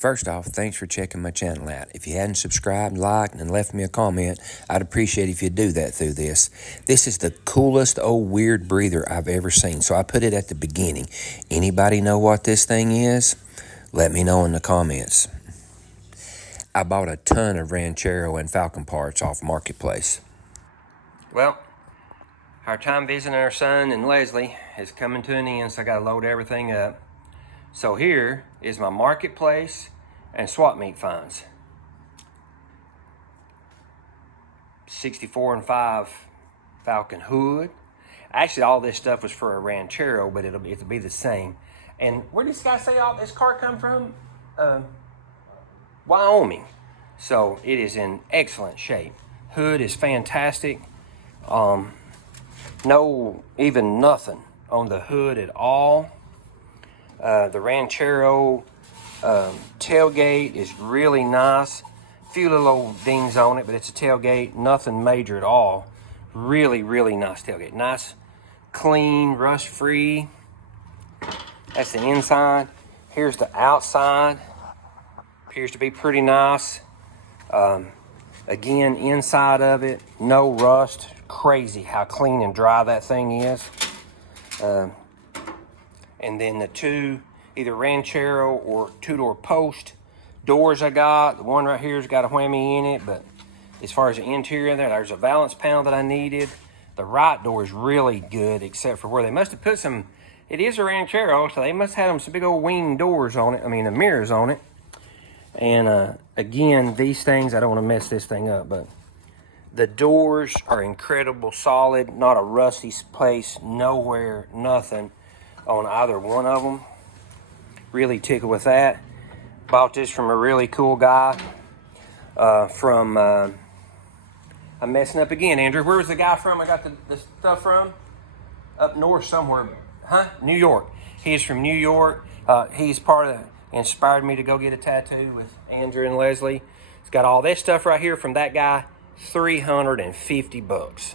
First off, thanks for checking my channel out. If you hadn't subscribed, liked, and left me a comment, I'd appreciate if you'd do that through this. This is the coolest old weird breather I've ever seen, so I put it at the beginning. Anybody know what this thing is? Let me know in the comments. I bought a ton of Ranchero and Falcon parts off Marketplace. Well, our time visiting our son and Leslie is coming to an end, so I gotta load everything up. So here is my Marketplace and swap meet finds. 64 and 5 Falcon hood. Actually, all this stuff was for a Ranchero, but it'll be the same. And where did this guy say all this car come from? Wyoming. So it is in excellent shape. Hood is fantastic. No, even nothing on the hood at all. The Ranchero tailgate is really nice. A few little old dings on it, but it's a tailgate, nothing major at all. Really, really nice tailgate. Nice, clean, rust-free. That's the inside. Here's the outside. Appears to be pretty nice. Again, inside of it, no rust. Crazy how clean and dry that thing is. And then the two, either Ranchero or two-door post doors I got. The one right here's got a whammy in it, but as far as the interior there's a valance panel that I needed. The right door is really good, except for where they must have put some, it is a Ranchero, so they must have some big old wing doors on it, the mirrors on it. And again, these things, I don't want to mess this thing up, but the doors are incredible, solid, not a rusty place, nowhere, nothing on either one of them. Really tickled with that. Bought this from a really cool guy I'm messing up again, Andrew. Where was the guy from I got the stuff from? Up north somewhere. New York. He's from New York. He's part of inspired me to go get a tattoo with Andrew and Leslie. He's got all this stuff right here from that guy. $350.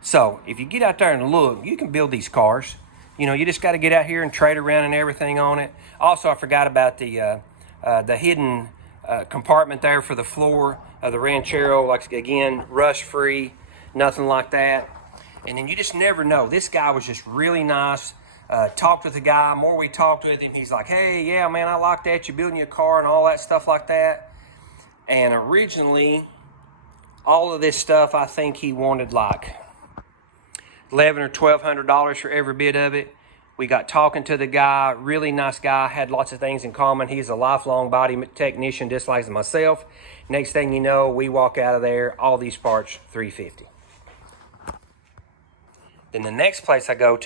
So if you get out there and look, you can build these cars. You just got to get out here and trade around and everything on it. Also, I forgot about the hidden compartment there for the floor of the Ranchero. Like, again, rust-free, nothing like that. And then you just never know. This guy was just really nice. Talked with the guy. The more we talked with him, he's like, hey, yeah, man, I like that. You're building your car and all that stuff like that. And originally, all of this stuff, I think he wanted like $1,100 or $1,200 for every bit of it. We got talking to the guy, really nice guy, had lots of things in common. He's a lifelong body technician, just like myself. Next thing you know, we walk out of there, all these parts, $350. Then the next place I go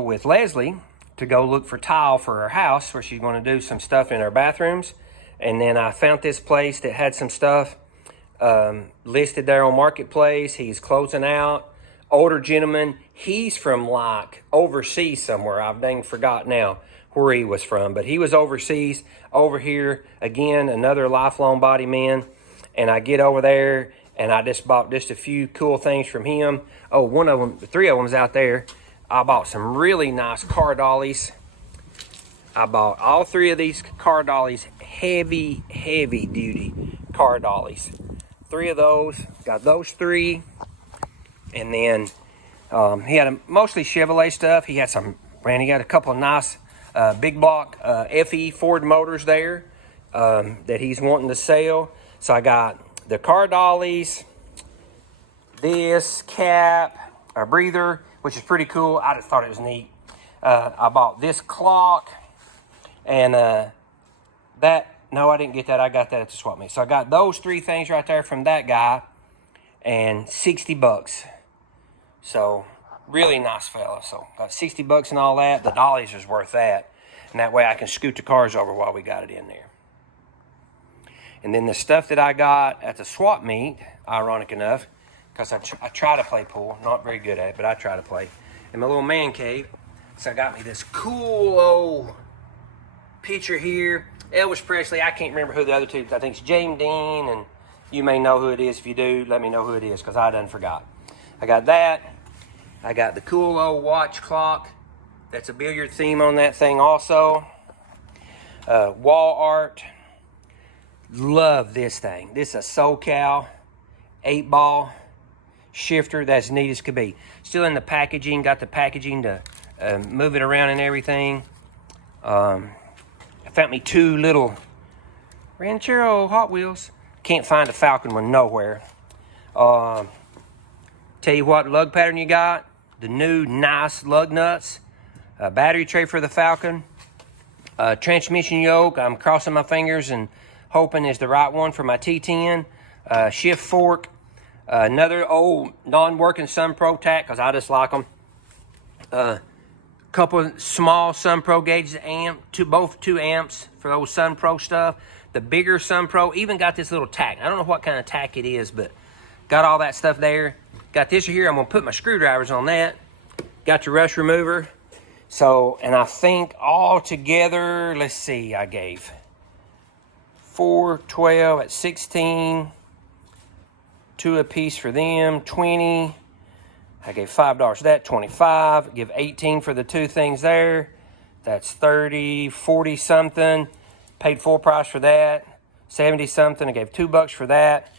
with Leslie to go look for tile for her house, where she's going to do some stuff in her bathrooms. And then I found this place that had some stuff listed there on Marketplace. He's closing out. Older gentleman. He's from like overseas somewhere. I've dang forgot now where he was from, but he was overseas. Over here again, another lifelong body man. And I get over there and I just bought just a few cool things from him. Oh, one of them, three of them's out there. I bought some really nice car dollies. I bought all three of these car dollies, heavy duty car dollies. Three of those, got those three. And then he had mostly Chevrolet stuff. He got a couple of nice big block FE Ford motors there that he's wanting to sell. So I got the car dollies, this cap, a breather, which is pretty cool. I just thought it was neat. I bought this clock and no, I didn't get that. I got that at the swap meet. So I got those three things right there from that guy and $60. So really nice fella. So got $60 and all that. The dollies is worth that. And that way I can scoot the cars over while we got it in there. And then the stuff that I got at the swap meet, ironic enough, because I try to play pool. Not very good at it, but I try to play. In my little man cave. So I got me this cool old picture here. Elvis Presley, I can't remember who the other two, I think it's James Dean, and you may know who it is. If you do, let me know who it is, because I done forgot. I got that. I got the cool old watch clock. That's a billiard theme on that thing also. wall art. Love this thing. This is a SoCal 8-ball shifter that's neat as could be. Still in the packaging. Got the packaging to move it around and everything. I found me 2 little Ranchero Hot Wheels. Can't find the Falcon one nowhere. Tell you what lug pattern you got. The new nice lug nuts. Battery tray for the Falcon. Transmission yoke. I'm crossing my fingers and hoping is the right one for my T10. Shift fork. Another old non-working Sun Pro tack because I just like them. Couple small Sun Pro gauges, both 2 amps for those Sun Pro stuff. The bigger Sun Pro even got this little tack. I don't know what kind of tack it is, but got all that stuff there. Got this here. I'm gonna put my screwdrivers on that. Got your rust remover. So, and I think all together, let's see, I gave 4, 12 at 16, 2 a piece for them, 20. I gave $5 for that, 25. Give 18 for the 2 things there. That's 30, 40 something. Paid full price for that. 70 something. I gave $2 for that.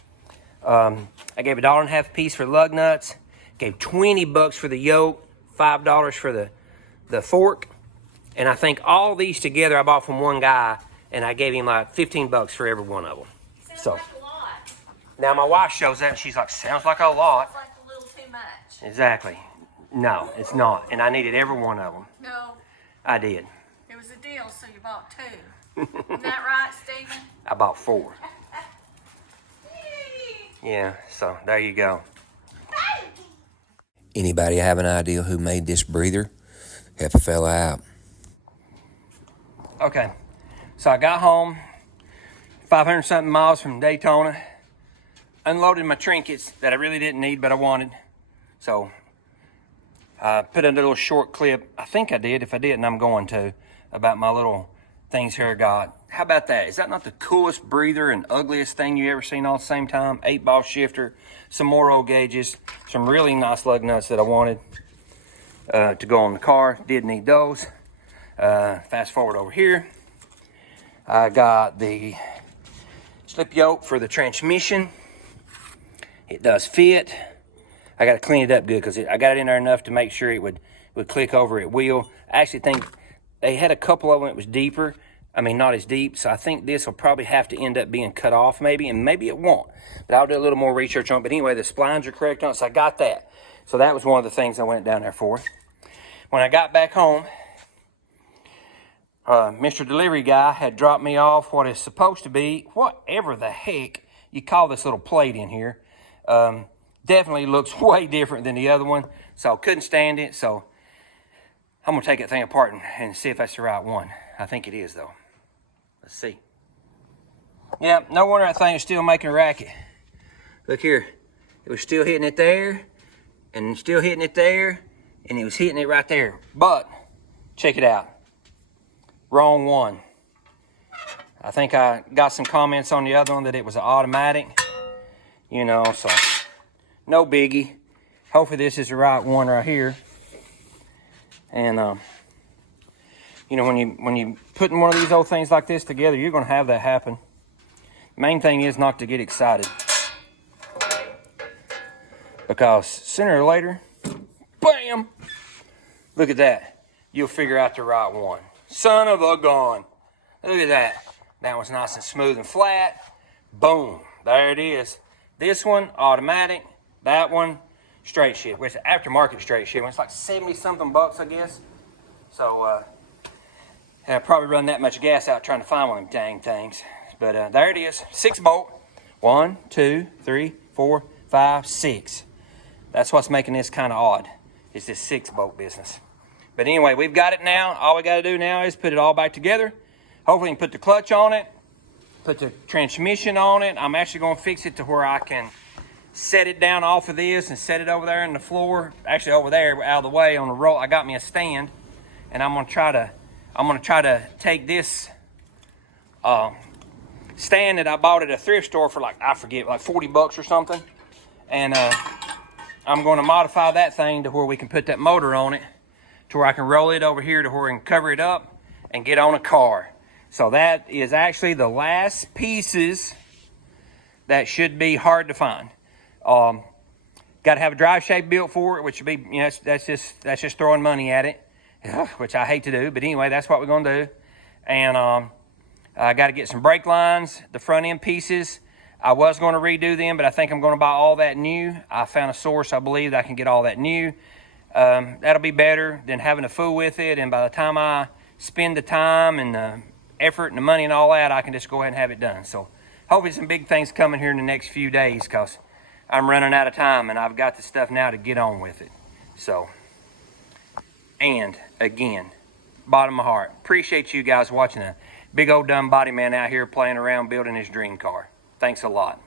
I gave $1.50 a piece for lug nuts. Gave $20 for the yoke. $5 for the fork. And I think all these together I bought from one guy, and I gave him like $15 for every one of them. Sounds So like a lot. now my wife shows that and she's like, sounds like a lot. It's like a little too much. Exactly. No, it's not. And I needed every one of them. No, I did. it was a deal, so you bought 2. Isn't that right, Stephen? I bought 4. Yeah, so there you go. Anybody have an idea who made this breather? Help a fella out. Okay, so I got home, 500 something miles from Daytona, unloaded my trinkets that I really didn't need but I wanted. So I put in a little short clip, I think I did, if I didn't I'm going to, about my little things here I got. How about that? Is that not the coolest breather and ugliest thing you ever seen all at the same time? 8-ball shifter, some more old gauges, some really nice lug nuts that I wanted to go on the car. Did need those. Fast forward over here. I got the slip yoke for the transmission. It does fit. I got to clean it up good because I got it in there enough to make sure it would click over at wheel. I actually think they had a couple of them that was deeper. I mean, not as deep, so I think this will probably have to end up being cut off maybe, and maybe it won't. But I'll do a little more research on it. But anyway, the splines are correct on it, so I got that. So that was one of the things I went down there for. When I got back home, Mr. Delivery Guy had dropped me off what is supposed to be, whatever the heck you call this little plate in here. Definitely looks way different than the other one, so couldn't stand it. So I'm going to take that thing apart and see if that's the right one. I think it is, though. Let's see. Yeah, no wonder that thing is still making a racket. Look here. It was still hitting it there, and still hitting it there, and it was hitting it right there. But, check it out. Wrong one. I think I got some comments on the other one that it was an automatic. You know, so no biggie. Hopefully this is the right one right here. And, you know, when you putting one of these old things like this together, you're going to have that happen. Main thing is not to get excited. Because sooner or later, bam! Look at that. You'll figure out the right one. Son of a gun. Look at that. That one's nice and smooth and flat. Boom. There it is. This one, automatic. That one, straight ship. Which is aftermarket straight ship. It's like 70-something bucks, I guess. So, I probably run that much gas out trying to find one of them dang things. But there it is. 6-bolt. 1, 2, 3, 4, 5, 6. That's what's making this kind of odd. Is this 6-bolt business. But anyway, we've got it now. All we got to do now is put it all back together. Hopefully we can put the clutch on it. Put the transmission on it. I'm actually going to fix it to where I can set it down off of this and set it over there in the floor. Actually over there out of the way on the roll. I got me a stand. And I'm going to try to take this stand that I bought at a thrift store for like 40 bucks or something. And I'm going to modify that thing to where we can put that motor on it, to where I can roll it over here to where I can cover it up and get on a car. So that is actually the last pieces that should be hard to find. Got to have a drive shape built for it, which would be, you know, that's just throwing money at it, which I hate to do. But anyway, that's what we're going to do. And I got to get some brake lines, the front end pieces. I was going to redo them, but I think I'm going to buy all that new. I found a source, I believe, that I can get all that new. That'll be better than having to fool with it. And by the time I spend the time and the effort and the money and all that, I can just go ahead and have it done. So hopefully some big things coming here in the next few days, because I'm running out of time and I've got the stuff now to get on with it. So, and again, bottom of my heart, appreciate you guys watching a big old dumb body man out here playing around building his dream car. Thanks a lot.